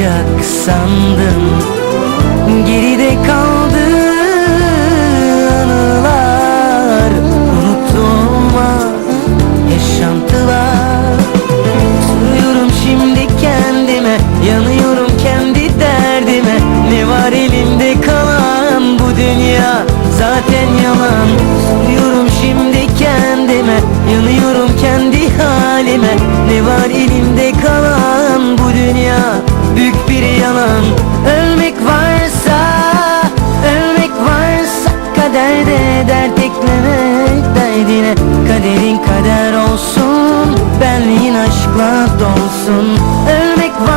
olacak sandım Geride kaldı anılar Unutulma yaşantılar. Soruyorum şimdi kendime Yanıyorum kendi derdime. Ne var elimde kalan bu dünya? Zaten yalan. Soruyorum şimdi kendime Yanıyorum kendi halime. Ne var elimde kalan Günler olsun benliğin aşkla dolsun Ölmek var